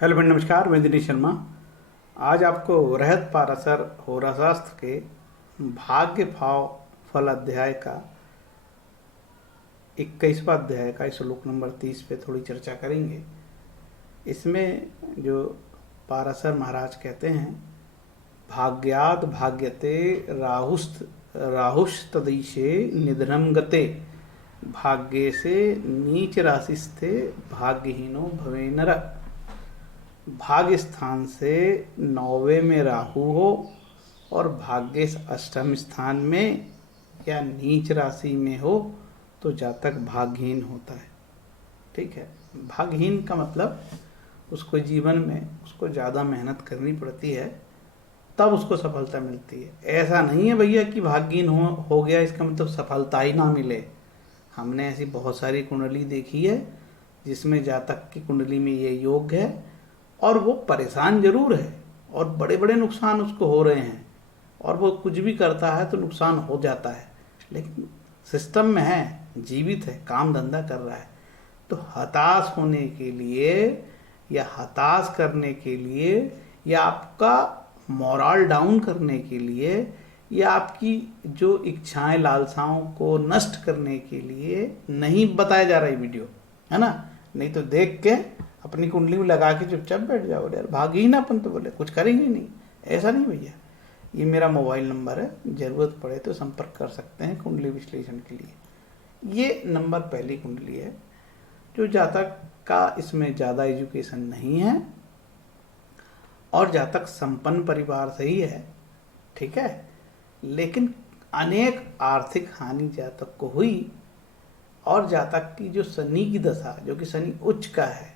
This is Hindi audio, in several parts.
हेलो फ्रेंड, नमस्कार। मैं दिनेश शर्मा। आज आपको वृहद पाराशर होराशास्त्र के भाग्य भाव फल अध्याय का 21वां अध्याय का श्लोक नंबर 30 पे थोड़ी चर्चा करेंगे। इसमें जो पाराशर महाराज कहते हैं, भाग्याद भाग्यते राहुस्तदीशे निधनम गते, भाग्ये से नीच राशिस्थे भाग्यहीनो भवे नर। भाग्य स्थान से 9वें में राहु हो और भाग्य अष्टम स्थान में या नीच राशि में हो तो जातक भाग्यहीन होता है। ठीक है। भाग्यहीन का मतलब उसको जीवन में उसको ज़्यादा मेहनत करनी पड़ती है, तब उसको सफलता मिलती है। ऐसा नहीं है भैया कि भाग्यहीन हो गया इसका मतलब सफलता ही ना मिले। हमने ऐसी बहुत सारी कुंडली देखी है जिसमें जातक की कुंडली में ये योग है और वो परेशान जरूर है और बड़े बड़े नुकसान उसको हो रहे हैं और वो कुछ भी करता है तो नुकसान हो जाता है, लेकिन सिस्टम में है, जीवित है, काम धंधा कर रहा है। तो हताश होने के लिए या हताश करने के लिए या आपका मोरल डाउन करने के लिए या आपकी जो इच्छाएं लालसाओं को नष्ट करने के लिए नहीं बताया जा रहा है वीडियो, है ना। नहीं तो देख के अपनी कुंडली में लगा के चुपचाप बैठ जाओ, यार भागी ही ना अपन तो बोले कुछ करेंगे नहीं। ऐसा नहीं भैया। ये मेरा मोबाइल नंबर है, ज़रूरत पड़े तो संपर्क कर सकते हैं कुंडली विश्लेषण के लिए। ये नंबर पहली कुंडली है जो जातक का इसमें ज़्यादा एजुकेशन नहीं है और जातक संपन्न परिवार से ही है, ठीक है, लेकिन अनेक आर्थिक हानि जातक को हुई और जातक की जो शनि की दशा, जो कि शनि उच्च का है,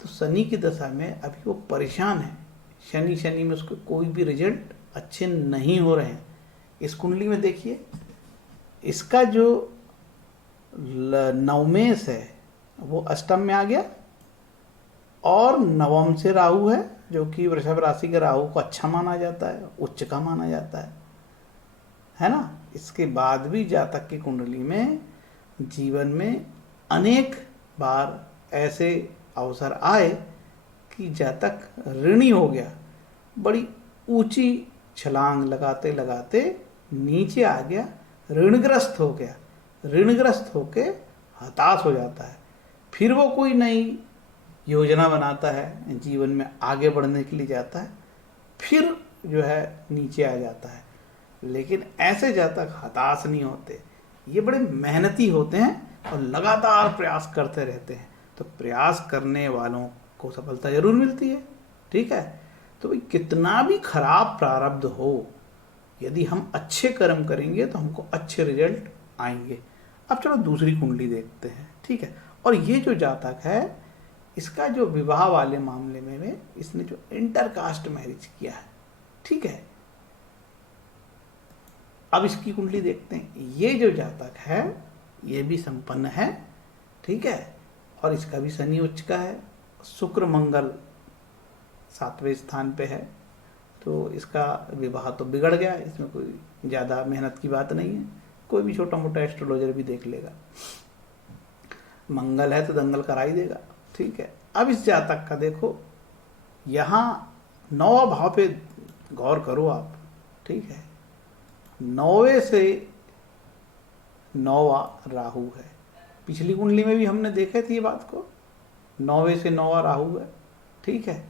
तो शनि की दशा में अभी वो परेशान है। शनि में उसको कोई भी रिजल्ट अच्छे नहीं हो रहे हैं। इस कुंडली में देखिए, इसका जो नवमेश है वो अष्टम में आ गया और नवम से राहु है, जो कि वृषभ राशि के राहु को अच्छा माना जाता है, उच्च का माना जाता है ना। इसके बाद भी जातक की कुंडली में जीवन में अनेक बार ऐसे अवसर आए कि जातक ऋणी हो गया, बड़ी ऊंची छलांग लगाते लगाते नीचे आ गया, ऋणग्रस्त हो गया, ऋणग्रस्त होके हताश हो जाता है। फिर वो कोई नई योजना बनाता है, जीवन में आगे बढ़ने के लिए जाता है, फिर जो है नीचे आ जाता है। लेकिन ऐसे जातक हताश नहीं होते, ये बड़े मेहनती होते हैं और लगातार प्रयास करते रहते हैं। तो प्रयास करने वालों को सफलता जरूर मिलती है, ठीक है। तो भाई कितना भी खराब प्रारब्ध हो, यदि हम अच्छे कर्म करेंगे तो हमको अच्छे रिजल्ट आएंगे। अब चलो दूसरी कुंडली देखते हैं, ठीक है। और ये जो जातक है, इसका जो विवाह वाले मामले में इसने जो इंटरकास्ट मैरिज किया है, ठीक है। अब इसकी कुंडली देखते हैं। ये जो जातक है ये भी संपन्न है, ठीक है, और इसका भी शनि उच्च का है, शुक्र मंगल 7वें स्थान पे है, तो इसका विवाह तो बिगड़ गया। इसमें कोई ज़्यादा मेहनत की बात नहीं है, कोई भी छोटा मोटा एस्ट्रोलॉजर भी देख लेगा। मंगल है तो दंगल करा ही देगा, ठीक है। अब इस जातक का देखो, यहाँ 9वां भाव पे गौर करो आप, ठीक है। 9वें से 9वां राहु है। पिछली कुंडली में भी हमने देखे थे ये बात को, 9वें से 9वां राहु है, ठीक है।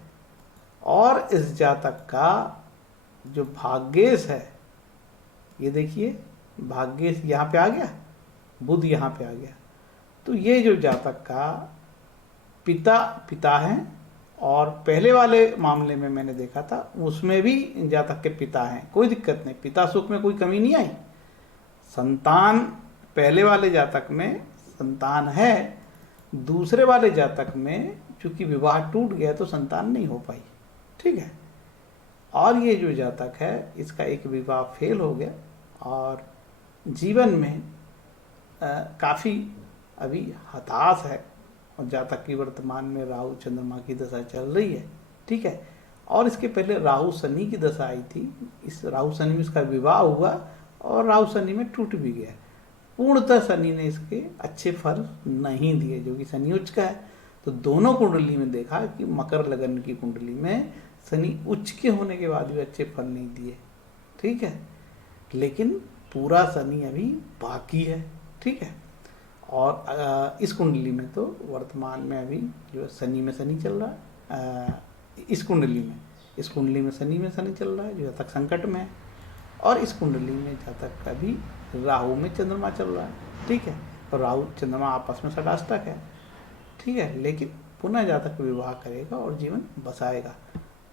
और इस जातक का जो भाग्येश है, ये देखिए भाग्येश यहाँ पे आ गया, बुध यहाँ पे आ गया। तो ये जो जातक का पिता है, और पहले वाले मामले में मैंने देखा था उसमें भी जातक के पिता हैं, कोई दिक्कत नहीं, पिता सुख में कोई कमी नहीं आई। संतान पहले वाले जातक में संतान है, दूसरे वाले जातक में चूंकि विवाह टूट गया तो संतान नहीं हो पाई, ठीक है। और ये जो जातक है इसका एक विवाह फेल हो गया और जीवन में काफ़ी अभी हताश है, और जातक की वर्तमान में राहु चंद्रमा की दशा चल रही है, ठीक है। और इसके पहले राहु शनि की दशा आई थी, इस राहु शनि में इसका विवाह हुआ और राहु शनि में टूट भी गया। पूर्णतः शनि ने इसके अच्छे फल नहीं दिए, जो कि शनि उच्च का है। तो दोनों कुंडली में देखा कि मकर लगन की कुंडली में शनि उच्च के होने के बाद भी अच्छे फल नहीं दिए, ठीक है, लेकिन पूरा शनि अभी बाकी है, ठीक है। और इस कुंडली में तो वर्तमान में अभी जो शनि में शनि चल रहा है, इस कुंडली में शनि चल रहा है जो जातक संकट में है, और इस कुंडली में जातक अभी राहु में चंद्रमा चल रहा है, ठीक है, और राहु चंद्रमा आपस में षडाष्टक है, ठीक है, लेकिन पुनः जातक विवाह करेगा और जीवन बसाएगा।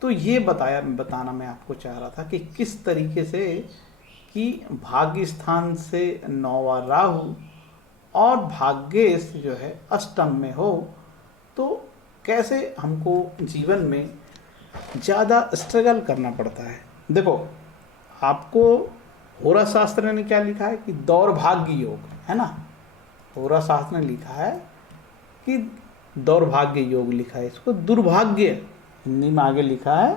तो ये बताना मैं आपको चाह रहा था कि किस तरीके से कि भाग्य स्थान से 9वां राहु और भाग्येश जो है अष्टम में हो तो कैसे हमको जीवन में ज़्यादा स्ट्रगल करना पड़ता है। देखो, आपको होरा शास्त्र ने क्या लिखा है कि दौर्भाग्य योग है ना, होरा शास्त्र ने लिखा है कि दौर्भाग्य योग लिखा है, इसको दुर्भाग्य हिंदी में आगे लिखा है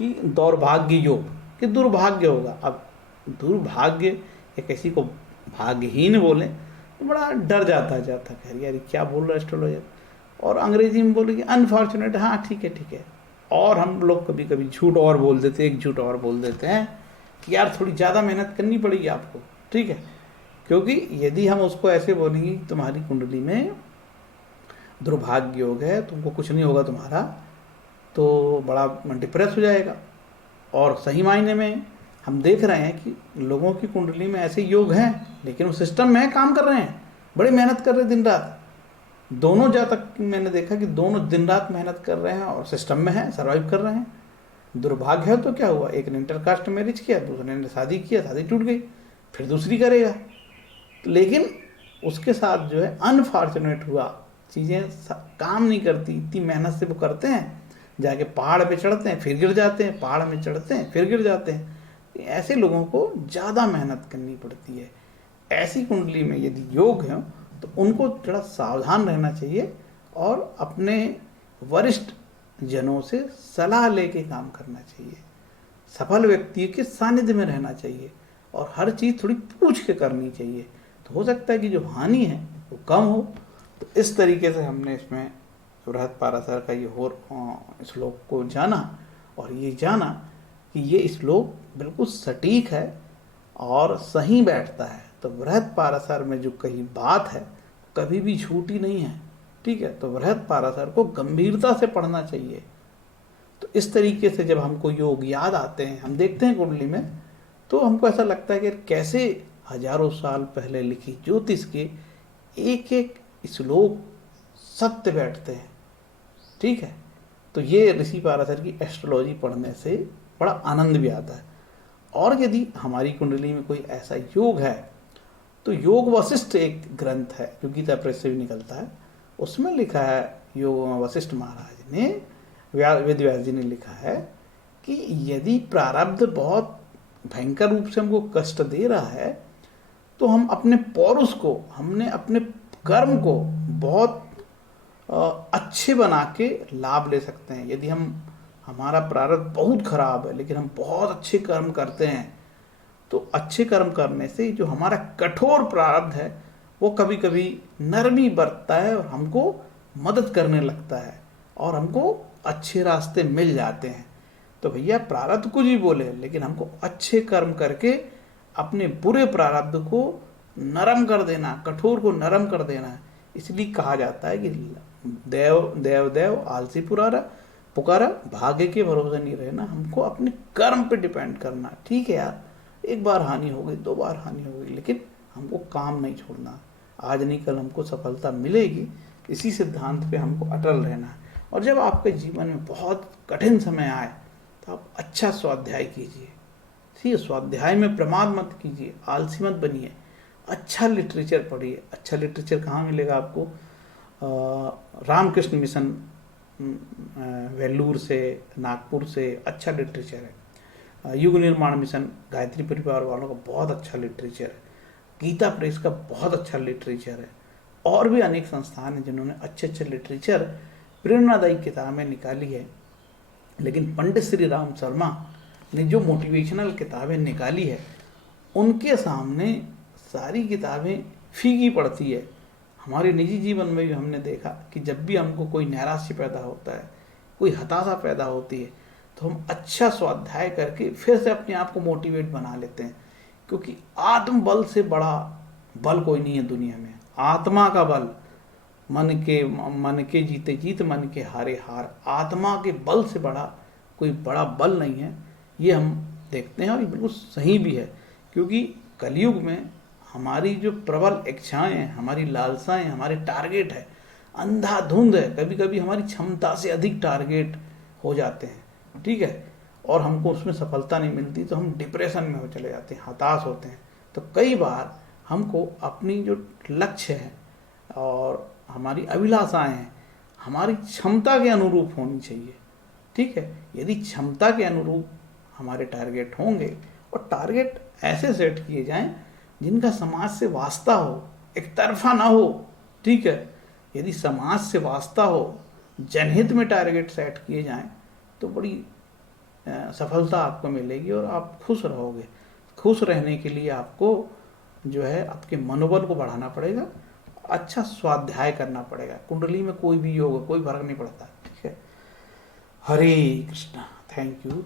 कि दौर्भाग्य योग, कि दुर्भाग्य होगा। अब दुर्भाग्य या किसी को भाग्यहीन बोले तो बड़ा डर जाता है जातक, यार क्या बोल रहा है एस्ट्रोलॉजर, और अंग्रेजी में बोले कि अनफॉर्चुनेट, हाँ ठीक है। और हम लोग कभी कभी झूठ और बोल देते हैं, एक झूठ और बोल देते हैं कि यार थोड़ी ज़्यादा मेहनत करनी पड़ेगी आपको, ठीक है, क्योंकि यदि हम उसको ऐसे बोलेंगे तुम्हारी कुंडली में दुर्भाग्य योग है, तुमको कुछ नहीं होगा तुम्हारा, तो बड़ा डिप्रेस हो जाएगा। और सही मायने में हम देख रहे हैं कि लोगों की कुंडली में ऐसे योग हैं लेकिन वो सिस्टम में काम कर रहे हैं, बड़ी मेहनत कर रहे हैं दिन रात। दोनों जातक मैंने देखा कि दोनों दिन रात मेहनत कर रहे हैं और सिस्टम में हैं, सर्वाइव कर रहे हैं। दुर्भाग्य है तो क्या हुआ, एक ने इंटरकास्ट मैरिज किया, दूसरे ने शादी किया, शादी टूट गई, फिर दूसरी करेगा, लेकिन उसके साथ जो है अनफॉर्चुनेट हुआ, चीज़ें काम नहीं करती। इतनी मेहनत से वो करते हैं, जाके पहाड़ पे चढ़ते हैं फिर गिर जाते हैं, पहाड़ में चढ़ते हैं फिर गिर जाते हैं। ऐसे लोगों को ज़्यादा मेहनत करनी पड़ती है। ऐसी कुंडली में यदि योग है तो उनको थोड़ा सावधान रहना चाहिए और अपने वरिष्ठ जनों से सलाह लेके काम करना चाहिए, सफल व्यक्ति के सानिध्य में रहना चाहिए और हर चीज़ थोड़ी पूछ के करनी चाहिए, तो हो सकता है कि जो हानि है वो कम हो। तो इस तरीके से हमने इसमें बृहत्पाराशर का ये श्लोक को जाना और ये जाना कि ये श्लोक बिल्कुल सटीक है और सही बैठता है। तो बृहत्पाराशर में जो कही बात है कभी भी झूठी नहीं है, ठीक है। तो बृहत्पाराशर को गंभीरता से पढ़ना चाहिए। तो इस तरीके से जब हमको योग याद आते हैं, हम देखते हैं कुंडली में, तो हमको ऐसा लगता है कि कैसे हजारों साल पहले लिखी ज्योतिष के एक एक श्लोक सत्य बैठते हैं, ठीक है। तो ये ऋषि पाराशर की एस्ट्रोलॉजी पढ़ने से बड़ा आनंद भी आता है। और यदि हमारी कुंडली में कोई ऐसा योग है तो योग वशिष्ठ एक ग्रंथ है जो गीता प्रेस से भी निकलता है, उसमें लिखा है, योग वशिष्ठ महाराज ने, वेद व्यास जी ने लिखा है कि यदि प्रारब्ध बहुत भयंकर रूप से हमको कष्ट दे रहा है तो हम अपने पौरुष को, हमने अपने कर्म को बहुत अच्छे बना के लाभ ले सकते हैं। यदि हमारा प्रारब्ध बहुत खराब है लेकिन हम बहुत अच्छे कर्म करते हैं तो अच्छे कर्म करने से जो हमारा कठोर प्रारब्ध है वो कभी कभी नरमी बरतता है और हमको मदद करने लगता है और हमको अच्छे रास्ते मिल जाते हैं। तो भैया प्रारब्ध कुछ भी बोले लेकिन हमको अच्छे कर्म करके अपने बुरे प्रारब्ध को नरम कर देना, कठोर को नरम कर देना। इसलिए कहा जाता है कि देव देव देव आलसी पुकारा, भाग्य के भरोसे नहीं रहना, हमको अपने कर्म पे डिपेंड करना। ठीक है यार, एक बार हानि हो गई, 2 बार हानि हो गई, लेकिन हमको काम नहीं छोड़ना। आज नहीं कल हमको सफलता मिलेगी, इसी सिद्धांत पे हमको अटल रहना है। और जब आपके जीवन में बहुत कठिन समय आए तो आप अच्छा स्वाध्याय कीजिए, ठीक है। स्वाध्याय में प्रमाद मत कीजिए, आलसी मत बनिए, अच्छा लिटरेचर पढ़िए। अच्छा लिटरेचर कहाँ मिलेगा आपको? रामकृष्ण मिशन वेल्लूर से, नागपुर से अच्छा लिटरेचर है। युग निर्माण मिशन गायत्री परिवार वालों का बहुत अच्छा लिटरेचर है। गीता प्रेस का बहुत अच्छा लिटरेचर है। और भी अनेक संस्थान हैं जिन्होंने अच्छे अच्छे लिटरेचर, प्रेरणादायी किताबें निकाली है। लेकिन पंडित श्री राम शर्मा ने जो मोटिवेशनल किताबें निकाली है उनके सामने सारी किताबें फीकी पड़ती है। हमारे निजी जीवन में भी हमने देखा कि जब भी हमको कोई नैराश्य पैदा होता है, कोई हताशा पैदा होती है, तो हम अच्छा स्वाध्याय करके फिर से अपने आप को मोटिवेट बना लेते हैं। क्योंकि आत्म बल से बड़ा बल कोई नहीं है दुनिया में। आत्मा का बल, मन के जीते जीत, मन के हारे हार, आत्मा के बल से बड़ा कोई बड़ा बल नहीं है। ये हम देखते हैं और ये बिल्कुल सही भी है। क्योंकि कलयुग में हमारी जो प्रबल इच्छाएं हैं, हमारी लालसाएं, हमारे टारगेट है, अंधाधुंध है, कभी कभी हमारी क्षमता से अधिक टारगेट हो जाते हैं, ठीक है, और हमको उसमें सफलता नहीं मिलती तो हम डिप्रेशन में हो चले जाते हैं, हताश होते हैं। तो कई बार हमको अपनी जो लक्ष्य है और हमारी अभिलाषाएं हैं, हमारी क्षमता के अनुरूप होनी चाहिए, ठीक है। यदि क्षमता के अनुरूप हमारे टारगेट होंगे और टारगेट ऐसे सेट किए जाएं जिनका समाज से वास्ता हो, एक तरफा ना हो, ठीक है। यदि समाज से वास्ता हो, जनहित में टारगेट सेट किए जाएं तो बड़ी सफलता आपको मिलेगी और आप खुश रहोगे। खुश रहने के लिए आपको जो है आपके मनोबल को बढ़ाना पड़ेगा, अच्छा स्वाध्याय करना पड़ेगा। कुंडली में कोई भी योग, कोई फर्क नहीं पड़ता, ठीक है। हरे कृष्णा। Thank you.